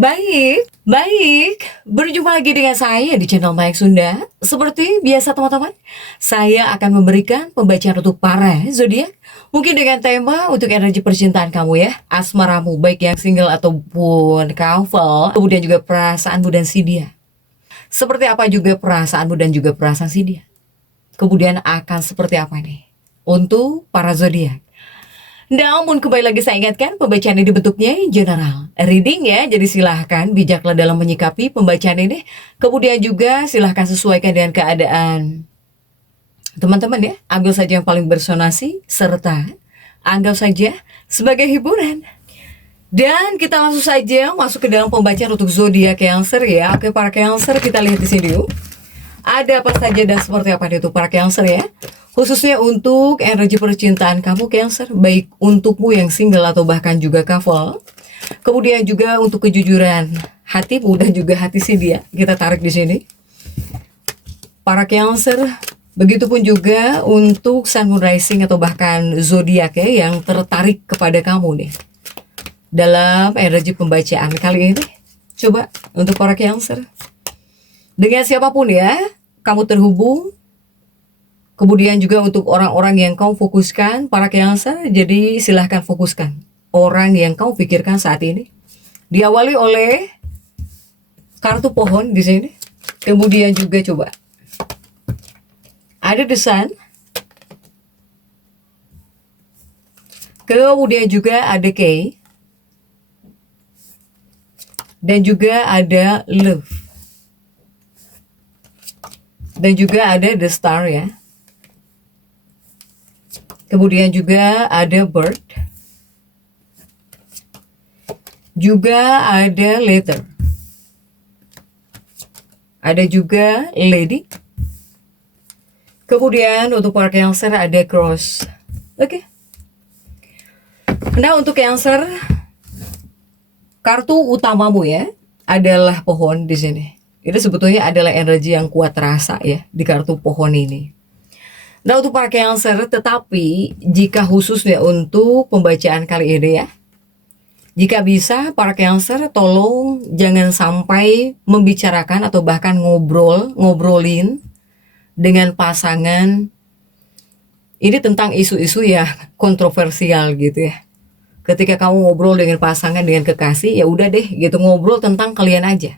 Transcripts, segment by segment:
Baik, baik. Berjumpa lagi dengan saya di channel Mayak Sunda. Seperti biasa teman-teman, saya akan memberikan pembacaan untuk para zodiak. Mungkin dengan tema untuk energi percintaan kamu ya, asmaramu baik yang single ataupun couple, kemudian juga perasaanmu dan si dia. Seperti apa juga perasaanmu dan juga perasaan si dia. Kemudian akan seperti apa nih untuk para zodiak. Namun kembali lagi saya ingatkan pembacaan ini bentuknya general reading ya. Jadi silahkan bijaklah dalam menyikapi pembacaan ini. Kemudian juga silahkan sesuaikan dengan keadaan teman-teman ya. Ambil saja yang paling bersonasi serta anggap saja sebagai hiburan. Dan kita langsung saja masuk ke dalam pembacaan untuk zodiak Cancer ya. Oke para Cancer, kita lihat di sini yuk. Ada apa saja dan seperti apa itu para Cancer ya. Khususnya untuk energi percintaan kamu Cancer, baik untukmu yang single atau bahkan juga couple. Kemudian juga untuk kejujuran hatimu dan juga hati si dia. Kita tarik di sini. Para Cancer, begitupun juga untuk Sun, Moon, Rising atau bahkan zodiak ya yang tertarik kepada kamu nih. Dalam energi pembacaan kali ini, coba untuk para Cancer. Dengan siapapun ya, kamu terhubung. Kemudian juga untuk orang-orang yang kau fokuskan, para Cancer, jadi silahkan fokuskan orang yang kau pikirkan saat ini. Diawali oleh kartu pohon di sini. Kemudian juga coba ada The Sun. Kemudian juga ada K. Dan juga ada Love. Dan juga ada The Star ya. Kemudian juga ada Bird. Juga ada Letter. Ada juga Lady. Kemudian untuk para Cancer ada Cross. Oke. Nah untuk Cancer, kartu utamamu ya adalah pohon di sini. Itu sebetulnya adalah energi yang kuat terasa ya di kartu pohon ini. Nah untuk para Cancer, tetapi jika khususnya untuk pembacaan kali ini ya, jika bisa para Cancer tolong jangan sampai membicarakan atau bahkan ngobrolin dengan pasangan ini tentang isu-isu ya kontroversial gitu ya. Ketika kamu ngobrol dengan pasangan, dengan kekasih, ya udah deh gitu, ngobrol tentang kalian aja.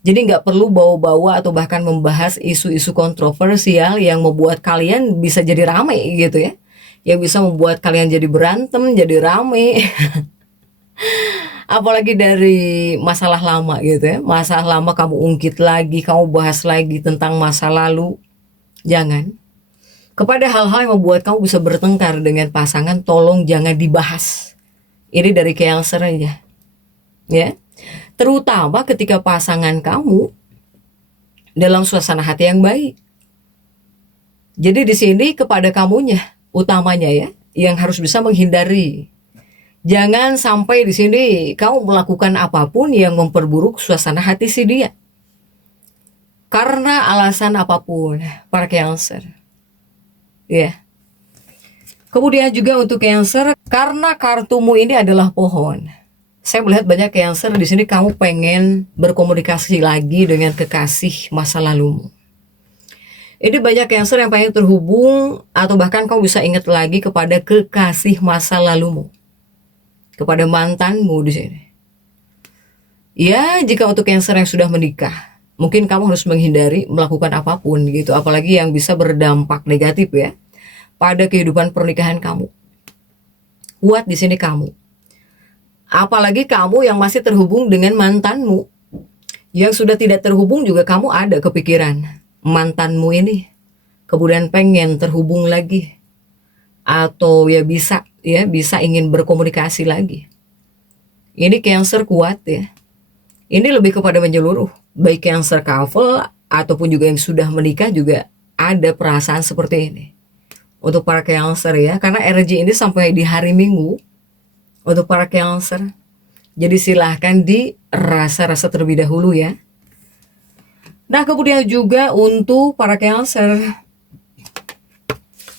Jadi nggak perlu bawa-bawa atau bahkan membahas isu-isu kontroversial yang membuat kalian bisa jadi rame gitu ya. Yang bisa membuat kalian jadi berantem, jadi rame. Apalagi dari masalah lama gitu ya. Masalah lama kamu ungkit lagi, kamu bahas lagi tentang masa lalu. Jangan. Kepada hal-hal yang membuat kamu bisa bertengkar dengan pasangan, tolong jangan dibahas. Ini dari Cancer aja. Ya. Terutama ketika pasangan kamu dalam suasana hati yang baik. Jadi di sini kepada kamunya utamanya ya, yang harus bisa menghindari. Jangan sampai di sini kamu melakukan apapun yang memperburuk suasana hati si dia. Karena alasan apapun, para Cancer. Ya. Kemudian juga untuk Cancer, karena kartumu ini adalah pohon. Saya melihat banyak Cancer di sini kamu pengen berkomunikasi lagi dengan kekasih masa lalumu. Ini banyak Cancer yang pengen terhubung atau bahkan kamu bisa ingat lagi kepada kekasih masa lalumu, kepada mantanmu di sini. Ya, jika untuk Cancer yang sudah menikah, mungkin kamu harus menghindari melakukan apapun gitu, apalagi yang bisa berdampak negatif ya pada kehidupan pernikahan kamu. Kuat di sini kamu. Apalagi kamu yang masih terhubung dengan mantanmu. Yang sudah tidak terhubung juga kamu ada kepikiran mantanmu ini. Kemudian pengen terhubung lagi. Atau ya bisa ingin berkomunikasi lagi. Ini Cancer kuat ya. Ini lebih kepada menyeluruh. Baik Cancer couple ataupun juga yang sudah menikah juga ada perasaan seperti ini. Untuk para Cancer ya. Karena energi ini sampai di hari Minggu. Untuk para Cancer, jadi silahkan dirasa-rasa terlebih dahulu ya. Nah kemudian juga untuk para Cancer,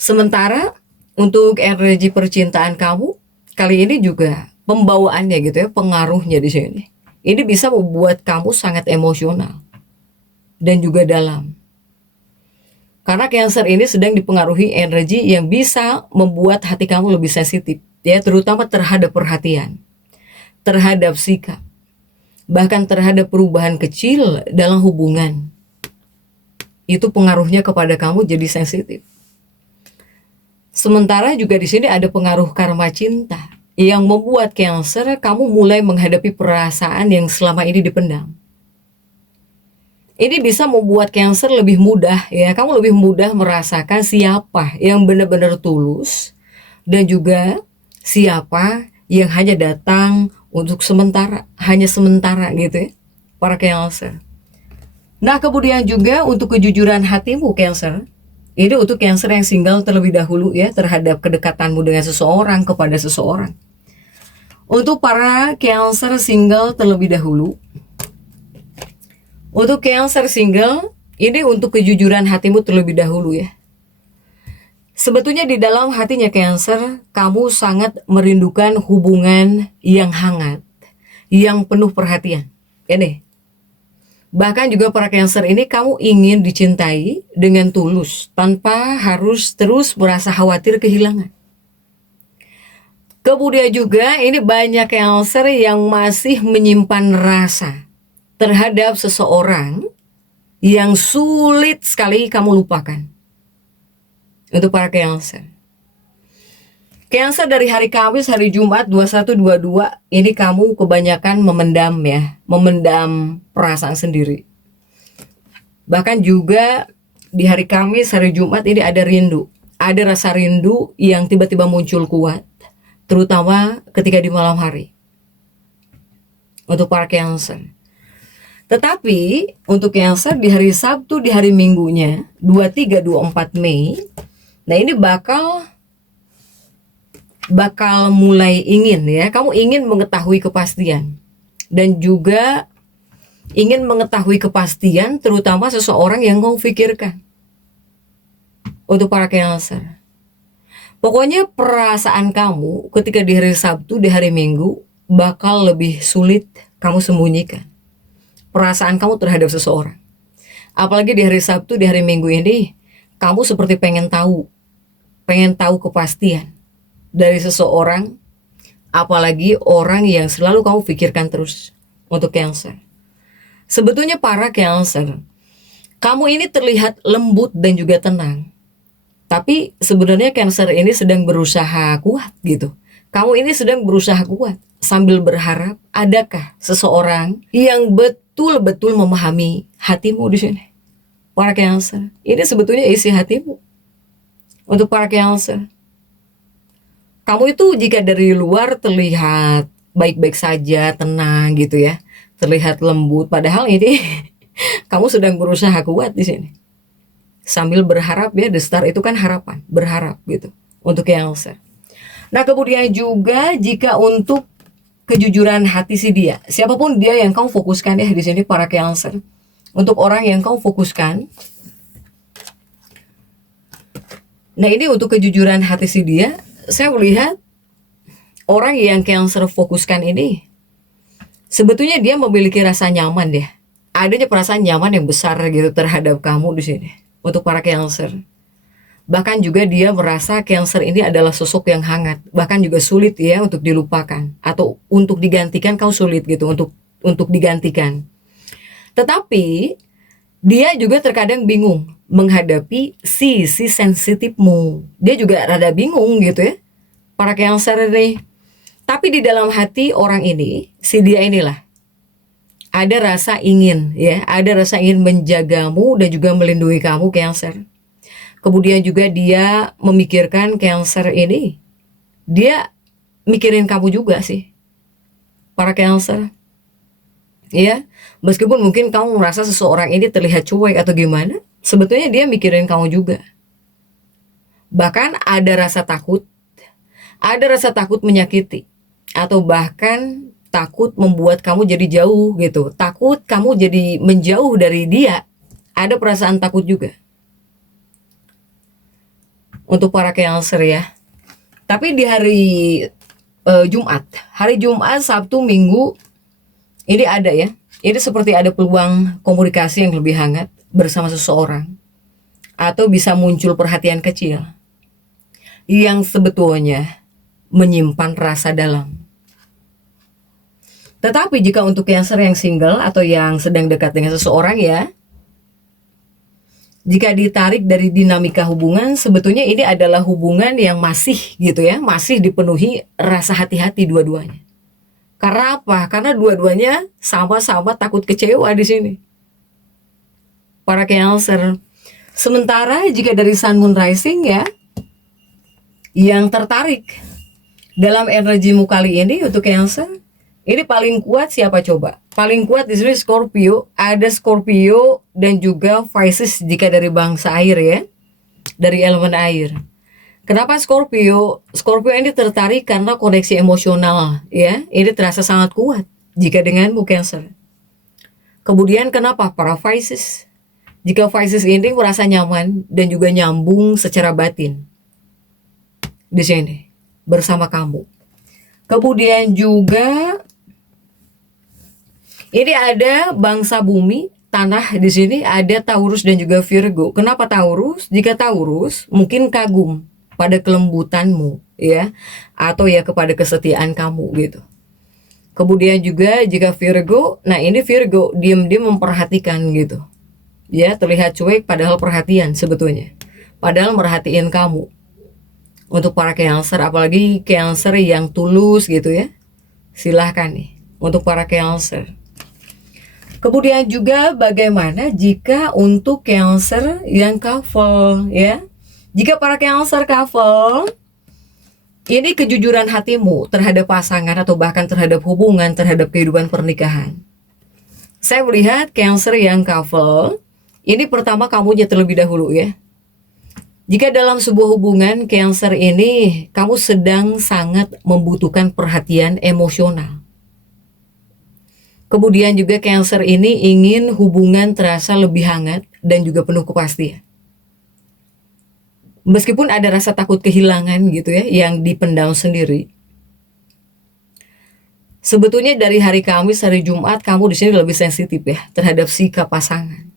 sementara untuk energi percintaan kamu kali ini juga pembawaannya gitu ya, pengaruhnya di sini. Ini bisa membuat kamu sangat emosional dan juga dalam. Karena Cancer ini sedang dipengaruhi energi yang bisa membuat hati kamu lebih sensitif, ya, terutama terhadap perhatian, terhadap sikap, bahkan terhadap perubahan kecil dalam hubungan. Itu pengaruhnya kepada kamu jadi sensitif. Sementara juga di sini ada pengaruh karma cinta yang membuat Cancer kamu mulai menghadapi perasaan yang selama ini dipendam. Ini bisa membuat Cancer lebih mudah, ya, kamu lebih mudah merasakan siapa yang benar-benar tulus dan juga siapa yang hanya datang untuk sementara, hanya sementara gitu, ya, para Cancer. Nah, kemudian juga untuk kejujuran hatimu Cancer. Ini untuk Cancer yang single terlebih dahulu, ya, terhadap kedekatanmu dengan seseorang, kepada seseorang. Untuk para Cancer single terlebih dahulu. Untuk Cancer single, ini untuk kejujuran hatimu terlebih dahulu, ya. Sebetulnya di dalam hatinya Cancer, kamu sangat merindukan hubungan yang hangat, yang penuh perhatian. Ini. Bahkan juga para Cancer ini kamu ingin dicintai dengan tulus, tanpa harus terus merasa khawatir kehilangan. Kemudian juga ini banyak Cancer yang masih menyimpan rasa terhadap seseorang yang sulit sekali kamu lupakan. Untuk para Cancer. Cancer dari hari Kamis, hari Jumat 21-22, ini kamu kebanyakan memendam, ya, memendam perasaan sendiri. Bahkan juga di hari Kamis, hari Jumat ini ada rindu. Ada rasa rindu yang tiba-tiba muncul kuat, terutama ketika di malam hari. Untuk para Cancer. Tetapi untuk Cancer di hari Sabtu, di hari Minggunya 23-24 Mei, nah ini bakal mulai ingin, ya, kamu ingin mengetahui kepastian dan juga ingin mengetahui kepastian terutama seseorang yang kamu pikirkan. Untuk para Cancer, pokoknya perasaan kamu ketika di hari Sabtu, di hari Minggu bakal lebih sulit kamu sembunyikan perasaan kamu terhadap seseorang. Apalagi di hari Sabtu, di hari Minggu ini, kamu seperti pengen tahu kepastian dari seseorang, apalagi orang yang selalu kamu pikirkan terus. Untuk Cancer, sebetulnya para Cancer, kamu ini terlihat lembut dan juga tenang, tapi sebenarnya Cancer ini sedang berusaha kuat gitu. Kamu ini sedang berusaha kuat sambil berharap adakah seseorang yang betul-betul memahami hatimu di sini. Para Cancer, ini sebetulnya isi hatimu. Untuk para Cancer, kamu itu jika dari luar terlihat baik-baik saja, tenang gitu, ya, terlihat lembut, padahal ini kamu sedang berusaha kuat di sini. Sambil berharap, ya, the star itu kan harapan, berharap gitu. Untuk Cancer. Nah, kemudian juga jika untuk kejujuran hati si dia, siapapun dia yang kamu fokuskan, ya, di sini para Cancer. Untuk orang yang kamu fokuskan. Nah, ini untuk kejujuran hati si dia, saya melihat orang yang Cancer fokuskan ini sebetulnya dia memiliki rasa nyaman, ya. Adanya perasaan nyaman yang besar gitu terhadap kamu di sini. Untuk para Cancer. Bahkan juga dia merasa Cancer ini adalah sosok yang hangat, bahkan juga sulit, ya, untuk dilupakan atau untuk digantikan. Kau sulit gitu untuk digantikan. Tetapi dia juga terkadang bingung menghadapi sisi sensitifmu. Dia juga rada bingung gitu, ya, para Cancer ini. Tapi di dalam hati orang ini, si dia inilah, ada rasa ingin, ya, ada rasa ingin menjagamu dan juga melindungi kamu Cancer. Kemudian juga dia memikirkan Cancer ini, dia mikirin kamu juga sih, para Cancer. Ya, meskipun mungkin kamu merasa seseorang ini terlihat cuek atau gimana, sebetulnya dia mikirin kamu juga. Bahkan ada rasa takut menyakiti, atau bahkan takut membuat kamu jadi jauh gitu, takut kamu jadi menjauh dari dia. Ada perasaan takut juga. Untuk para Cancer, ya. Tapi di hari Jumat, Sabtu, Minggu, Ini ada ya. Ini seperti ada peluang komunikasi yang lebih hangat bersama seseorang. Atau bisa muncul perhatian kecil yang sebetulnya menyimpan rasa dalam. Tetapi jika untuk Cancer yang single atau yang sedang dekat dengan seseorang ya, jika ditarik dari dinamika hubungan, sebetulnya ini adalah hubungan yang masih gitu ya, masih dipenuhi rasa hati-hati dua-duanya. Karena apa? Karena dua-duanya sama-sama takut kecewa di sini. Para Cancer. Sementara jika dari Sun Moon Rising ya, yang tertarik dalam energimu kali ini untuk Cancer, ini paling kuat siapa coba? Paling kuat di sini Scorpio, ada Scorpio dan juga Pisces jika dari bangsa air ya, dari elemen air. Kenapa Scorpio? Scorpio ini tertarik karena koneksi emosional ya, ini terasa sangat kuat jika denganmu Cancer. Kemudian kenapa para Pisces? Jika Pisces ini merasa nyaman dan juga nyambung secara batin di sini bersama kamu. Kemudian juga ini ada bangsa bumi, tanah di sini ada Taurus dan juga Virgo. Kenapa Taurus? Jika Taurus mungkin kagum pada kelembutanmu ya, atau ya kepada kesetiaan kamu gitu. Kemudian juga jika Virgo, nah ini Virgo diam-diam memperhatikan gitu. Ya, terlihat cuek padahal perhatian sebetulnya. Padahal merhatiin kamu. Untuk para Cancer, apalagi Cancer yang tulus gitu ya. Silahkan nih untuk para Cancer. Kemudian juga bagaimana jika untuk Cancer yang couple ya. Jika para Cancer couple, ini kejujuran hatimu terhadap pasangan atau bahkan terhadap hubungan, terhadap kehidupan pernikahan. Saya melihat Cancer yang couple, ini pertama kamunya terlebih dahulu ya. Jika dalam sebuah hubungan Cancer ini kamu sedang sangat membutuhkan perhatian emosional. Kemudian juga Cancer ini ingin hubungan terasa lebih hangat dan juga penuh kepastian. Meskipun ada rasa takut kehilangan gitu ya yang dipendam sendiri. Sebetulnya dari hari Kamis, hari Jumat kamu di sini lebih sensitif ya terhadap sikap pasangan.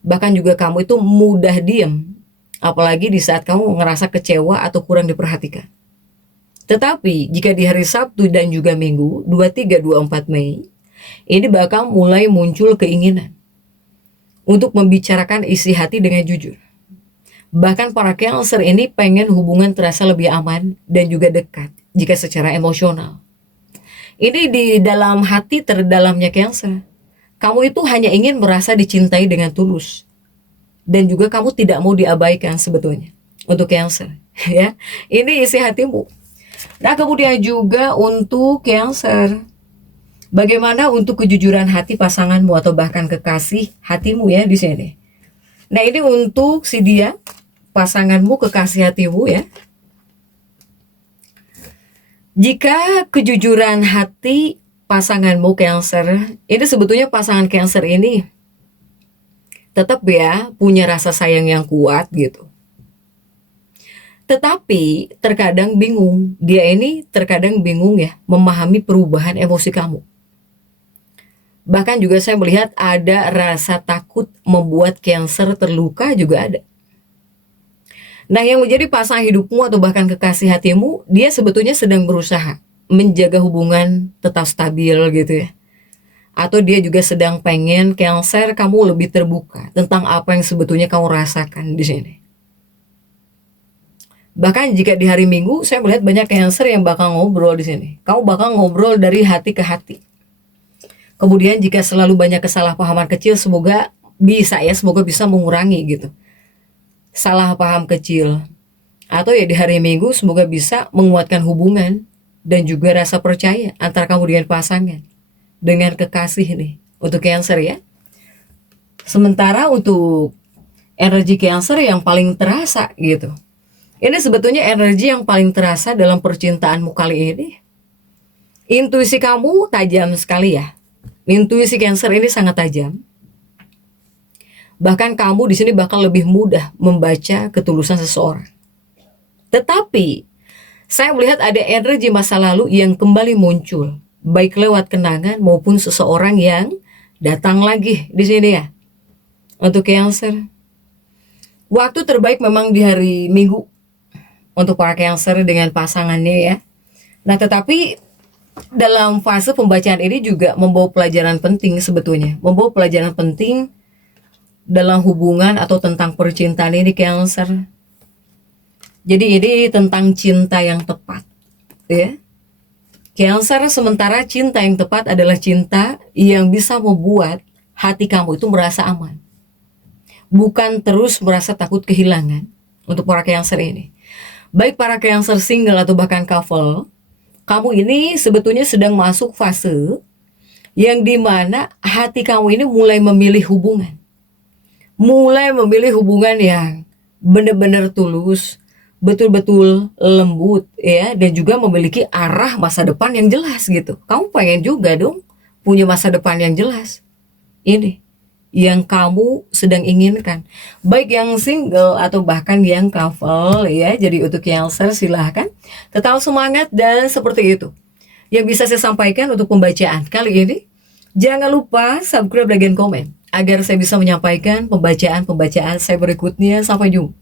Bahkan juga kamu itu mudah diam, apalagi di saat kamu ngerasa kecewa atau kurang diperhatikan. Tetapi jika di hari Sabtu dan juga Minggu 23-24 Mei, ini bakal mulai muncul keinginan untuk membicarakan isi hati dengan jujur. Bahkan para Cancer ini pengen hubungan terasa lebih aman dan juga dekat jika secara emosional. Ini di dalam hati terdalamnya Cancer. Kamu itu hanya ingin merasa dicintai dengan tulus. Dan juga kamu tidak mau diabaikan sebetulnya untuk Cancer ya. Ini isi hatimu. Nah, kemudian juga untuk Cancer, bagaimana untuk kejujuran hati pasanganmu atau bahkan kekasih hatimu ya di sini. Nah, ini untuk si dia, pasanganmu, kekasih hatimu ya. Jika kejujuran hati pasanganmu Cancer, ini sebetulnya pasangan Cancer ini tetap ya punya rasa sayang yang kuat gitu. Tetapi terkadang bingung, dia ini terkadang bingung ya memahami perubahan emosi kamu. Bahkan juga saya melihat ada rasa takut membuat Cancer terluka juga ada. Nah, yang menjadi pasangan hidupmu atau bahkan kekasih hatimu, dia sebetulnya sedang berusaha menjaga hubungan tetap stabil gitu ya. Atau dia juga sedang pengen Cancer kamu lebih terbuka tentang apa yang sebetulnya kamu rasakan di sini. Bahkan jika di hari Minggu saya melihat banyak Cancer yang bakal ngobrol di sini. Kamu bakal ngobrol dari hati ke hati. Kemudian jika selalu banyak kesalahpahaman kecil, semoga bisa mengurangi gitu salah paham kecil. Atau ya di hari Minggu semoga bisa menguatkan hubungan dan juga rasa percaya antara kamu dengan pasangan, dengan kekasih nih untuk Cancer ya. Sementara untuk energi Cancer yang paling terasa gitu, ini sebetulnya energi yang paling terasa dalam percintaanmu kali ini. Intuisi kamu tajam sekali ya. Intuisi Cancer ini sangat tajam. Bahkan kamu di sini bakal lebih mudah membaca ketulusan seseorang. Tetapi saya melihat ada energi masa lalu yang kembali muncul baik lewat kenangan maupun seseorang yang datang lagi di sini ya. Untuk Cancer, waktu terbaik memang di hari Minggu untuk para Cancer dengan pasangannya ya. Nah, tetapi dalam fase pembacaan ini juga membawa pelajaran penting sebetulnya. Membawa pelajaran penting dalam hubungan atau tentang percintaan ini Cancer. Jadi ini tentang cinta yang tepat ya. Cancer, sementara cinta yang tepat adalah cinta yang bisa membuat hati kamu itu merasa aman. Bukan terus merasa takut kehilangan untuk para Cancer ini. Baik para Cancer single atau bahkan couple, kamu ini sebetulnya sedang masuk fase yang dimana hati kamu ini mulai memilih hubungan. Mulai memilih hubungan yang benar-benar tulus, betul-betul lembut ya, dan juga memiliki arah masa depan yang jelas gitu. Kamu pengen juga dong punya masa depan yang jelas. Ini yang kamu sedang inginkan, baik yang single atau bahkan yang couple ya. Jadi untuk Cancer silahkan tetap semangat, dan seperti itu yang bisa saya sampaikan untuk pembacaan kali ini. Jangan lupa subscribe dan komen agar saya bisa menyampaikan pembacaan-pembacaan saya berikutnya. Sampai jumpa.